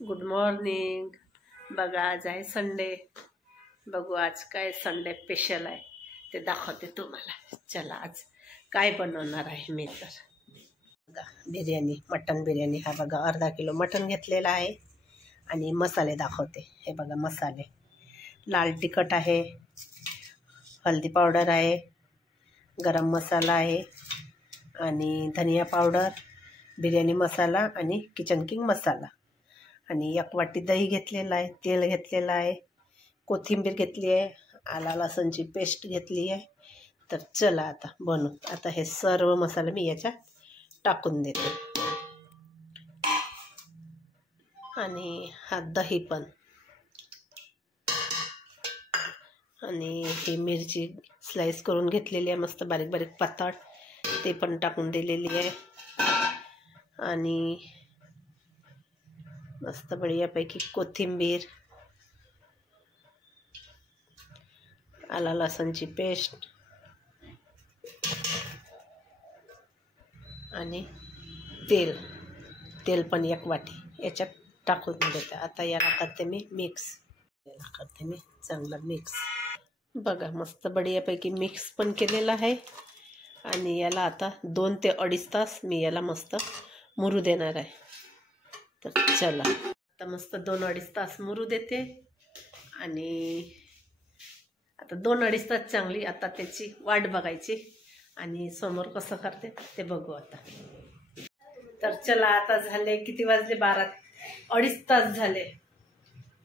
Good morning. बघा आज आहे संडे. बघू आज काय संडे स्पेशल आहे ते दाखवते तुम्हाला. चला आज काय बनवणार आहे मी. तर बघा बिर्याणी, मटन बिर्याणी. हा बघा अर्धा किलो मटन घेतलेला आहे आणि मसाले दाखवते. हे बघा मसाले: लाल तिखट आहे, हल्दी पावडर आहे, गरम मसाला आहे आणि धनिया पावडर, बिर्याणी मसाला आणि किचन किंग मसाला आणि 1 वाटी दही घेतलेला आहे, तेल घेतलेलं आहे, कोथिंबीर घेतली आहे, आला लसणची पेस्ट घेतली आहे. तर चला आता बनवू. आता हे सर्व मसाले मी याच्यात टाकून देते आणि हा दही पण, आणि ही मिरची स्लाइस करून घेतलेली आहे मस्त बारीक बारीक पातळ, ते पण टाकून दिलेली आहे आणि मस्त बढियापैकी कोथिंबीर, आला लसणची पेस्ट आणि तेल पण 1 वाटी याच्यात टाकून देते. आता याला करते मी मिक्स. चांगला मिक्स. बघा मस्त बढियापैकी मिक्स पण केलेला आहे आणि याला आता 2 ते 2.5 तास मी याला मस्त मुरू देणार आहे. तर चला आता मस्त 2-2.5 तास मुरू देते आणि आता 2-2.5 तास चांगली आता त्याची वाट बघायची आणि समोर कसं करते ते बघू आता. तर चला आता झाले, किती वाजले, 12, 2.5 तास झाले.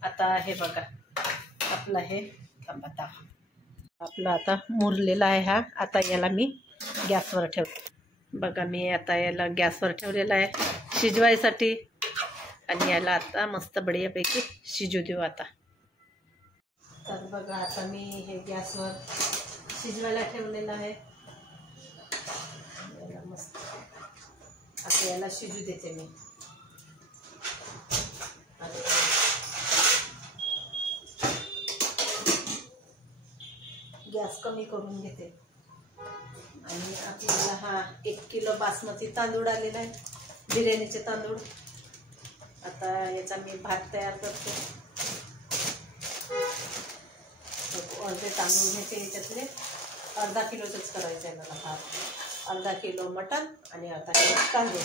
आता हे बघा आपला हे आपला आता मुरलेला आहे हा. आता याला मी गॅसवर ठेवते. बघा मी आता याला गॅसवर ठेवलेला आहे शिजवायसाठी आणि याला आता मस्त बढियापैकी शिजू देऊ आता. तर बघा आता मी हे गॅसवर शिजवायला ठेवलेलं आहे. याला मस्त आता याला शिजू देते मी. गॅस कमी करून घेते आणि आपल्याला हा 1 किलो बासमती तांदूळ आलेला आहे, बिर्याणीचे तांदूळ. आता याचा मी भात तयार करते. अर्धे तांदूळ घेते याच्यातले, अर्धा किलोचंच करायचं आहे मला भात. अर्धा किलो मटण आणि अर्धा किलो तांदूळ.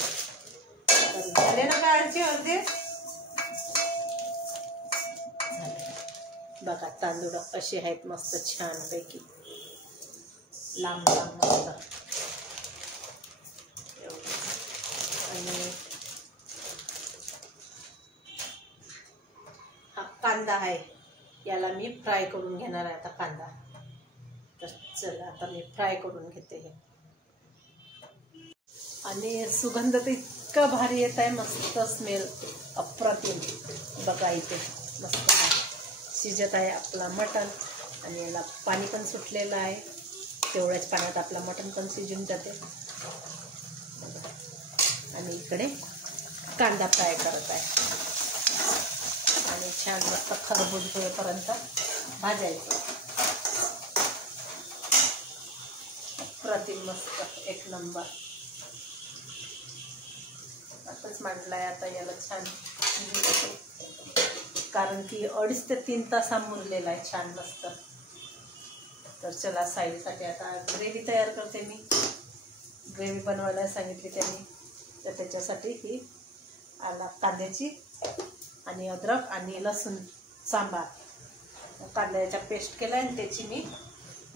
तर झाले ना काळचे अर्धे. बघा तांदूळ असे आहेत मस्त छानपैकी लांब लांब मस्त. आणि हा कांदा आहे, याला मी फ्राय करून घेणार आहे आता कांदा. तर चला आता मी फ्राय करून घेते हे. आणि सुगंध तर इतका भारी येत आहे, मस्त स्मेल अप्रतिम. बघा इथे मस्त शिजत आहे आपला मटण आणि याला पाणी पण सुटलेलं आहे. तेवढ्याच पाण्यात आपला मटण पण शिजून जाते. आणि इकडे कांदा फ्राय करत आहे आणि छान मस्त खरबूज होईपर्यंत भाजायचं. अप्रतिम मस्त एक नंबर. आताच मांडलाय. आता याला छान कारण की 2.5 ते 3 तास हा मुरलेला आहे छान मस्त. तर चला साईडसाठी आता ग्रेव्ही तयार करते मी. ग्रेव्ही बनवायला सांगितली त्यांनी, तर त्याच्यासाठी ही आला कांद्याची आणि अद्रक आणि लसूण सांबार कांद्याच्या पेस्ट केला आणि त्याची मी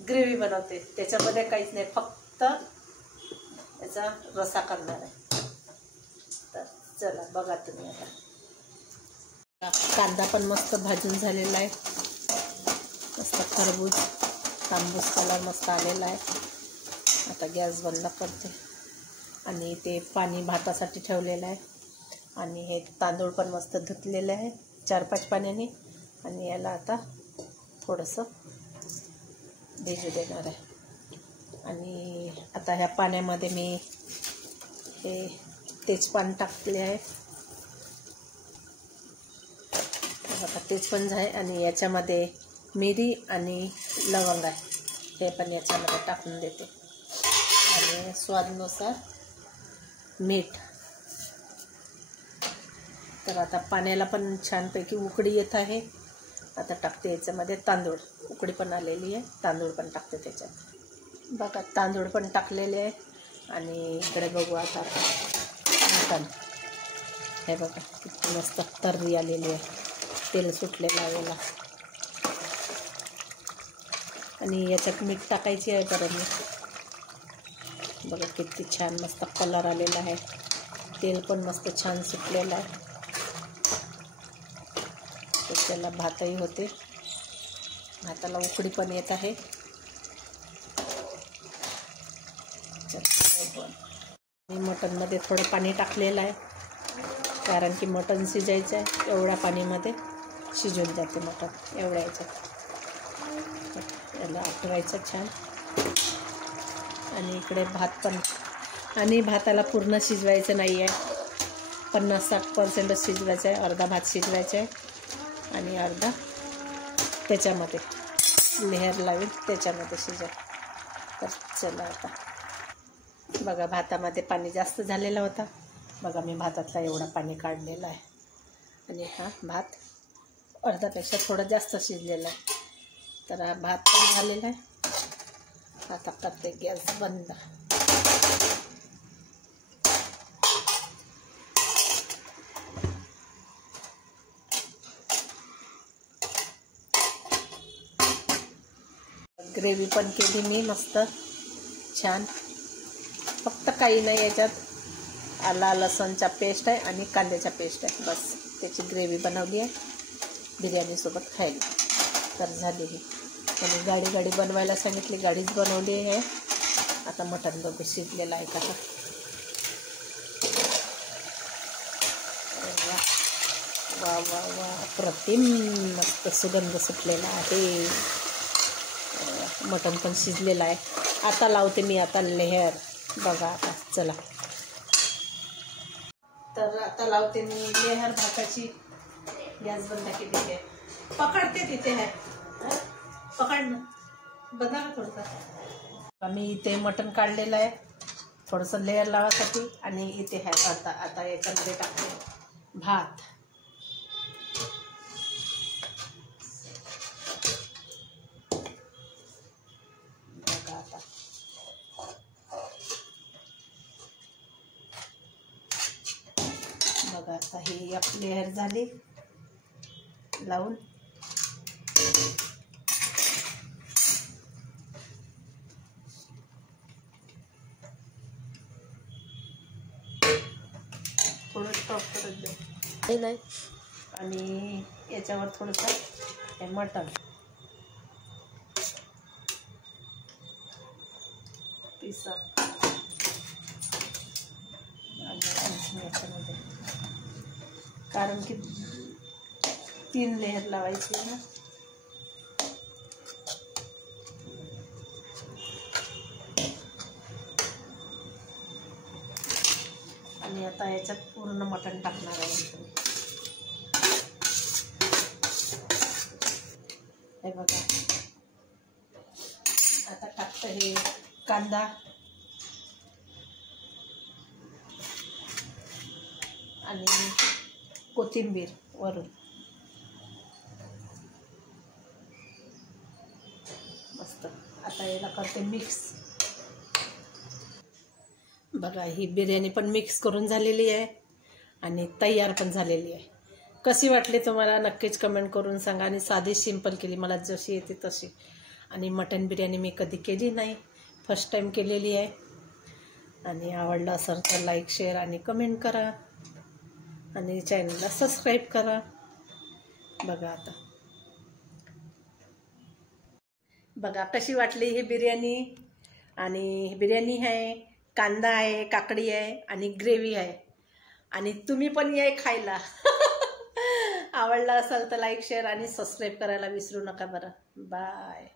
ग्रेव्ही बनवते. त्याच्यामध्ये काहीच नाही, फक्त याचा रसा करणार आहे. तर चला बघा तुम्ही. आता कांदा पण मस्त भाजून झालेला आहे, मस्त खरबूज तांबूस कलर मस्त आलेला आहे. आता गॅस बंद करते आणि ते पाणी भातासाठी ठेवलेलं आहे आणि हे तांदूळ पण मस्त धुतलेले आहे 4-5 पाण्याने आणि याला आता थोडंसं भिजू देणार आहे. आणि आता ह्या पाण्यामध्ये मी हे तेजपान टाकले आहे. आता तेजपान आहे आणि याच्यामध्ये मिरी आणि लवंग आहे, हे पण याच्यामध्ये टाकून देते. आणि स्वादानुसार मीठ तर आता पाण्याला पण छानपैकी उकळी येत आहे. आता टाकते याच्यामध्ये तांदूळ. उकळी पण आलेली आहे, तांदूळ पण टाकते त्याच्यात. बघा तांदूळ पण टाकलेले आहे. आणि इकडे बघू आता मटण. हे बघा किती मस्त तर्री आलेली आहे, तेल सुटलेलं आहे याला. आणि याच्यात मीठ टाकायची आहे बरं मी. बघा किती छान मस्त कलर आलेला आहे, तेल पण मस्त छान सुटलेलं आहे. त्याला भातही होते, भाताला उकळी पण येत आहे. मी मटणमध्ये थोडं पाणी टाकलेलं आहे, कारण की मटण शिजायचं आहे. एवढ्या पाणीमध्ये शिजून जाते मटण. एवढ्या याच्यात याला आटवायचं छान. आणि इकडे भात पण. आणि भाताला पूर्ण शिजवायचं नाही आहे, 50-60% शिजवायचं आहे. अर्धा भात शिजवायचा आहे आणि अर्धा त्याच्यामध्ये लेहर लावेल, त्याच्यामध्ये शिजेल. तर चला आता बघा भातामध्ये पाणी जास्त झालेला होता. बघा मी भातातला एवढा पाणी काढलेलं आहे. आणि हा भात अर्धापेक्षा थोडा जास्त शिजलेला आहे. तर हा भात पण झालेला आहे. आता करते गॅस बंद. ग्रेव्ही पण केली मी मस्त छान. फक्त काही नाही, याच्यात आला लसणचा पेस्ट आहे आणि कांद्याचा पेस्ट आहे, बस. त्याची ग्रेव्ही बनवली आहे बिर्याणीसोबत खायला. तर झाली ही. आणि गाडी बनवायला सांगितली, गाडीच बनवली आहे. आता मटण बघू शिजलेलं आहे का. वा वा वा, अप्रतिम मस्त सुगंध सुटलेला आहे. मटण पण शिजलेलं आहे. आता लावते मी आता लेहर. बघा आता चला. तर आता लावते मी लेहर भाताची. गॅस बंद केली आहे. पकडते तिथे आहे, पकड ना, बघा ना थोडंसं. मी इथे मटण काढलेलं आहे थोडंसं लेअर लावासाठी. आणि इथे आहे आता याच्यामध्ये टाकते भात. बघा आता बघा आता ही एक लेअर झाली लावून. थोडं स्टॉप करत दे नाही. आणि याच्यावर थोडंसं हे मटण पिसा याच्यामध्ये, कारण की 3 लेअर लावायची आहे ना. आणि आता याच्यात पूर्ण मटण टाकणार आहे. हे बघा आता टाकतं हे कांदा आणि कोथिंबीर वरून. मस्त. आता याला करते मिक्स. बघा ही बिर्याणी पण मिक्स करून झालेली आहे आणि तयार पण झालेली आहे. कशी वाटली तुम्हाला नक्कीच कमेंट करून सांगा. आणि साधी सिंपल केली, मला जशी येते तशी. आणि मटन बिर्याणी मी कधी केली नाही, फर्स्ट टाईम केलेली आहे. आणि आवडलं असेल तर लाईक, शेअर आणि कमेंट करा. आणि चॅनलला सबस्क्राईब करा. बघा आता बघा कशी वाटली ही बिर्याणी. आणि बिर्याणी आहे, कांदा आहे, काकडी आहे आणि ग्रेव्ही आहे. आणि तुम्ही पण या खायला. आवडला असेल तर लाईक, शेअर आणि सबस्क्राईब करायला विसरू नका बरं. बाय.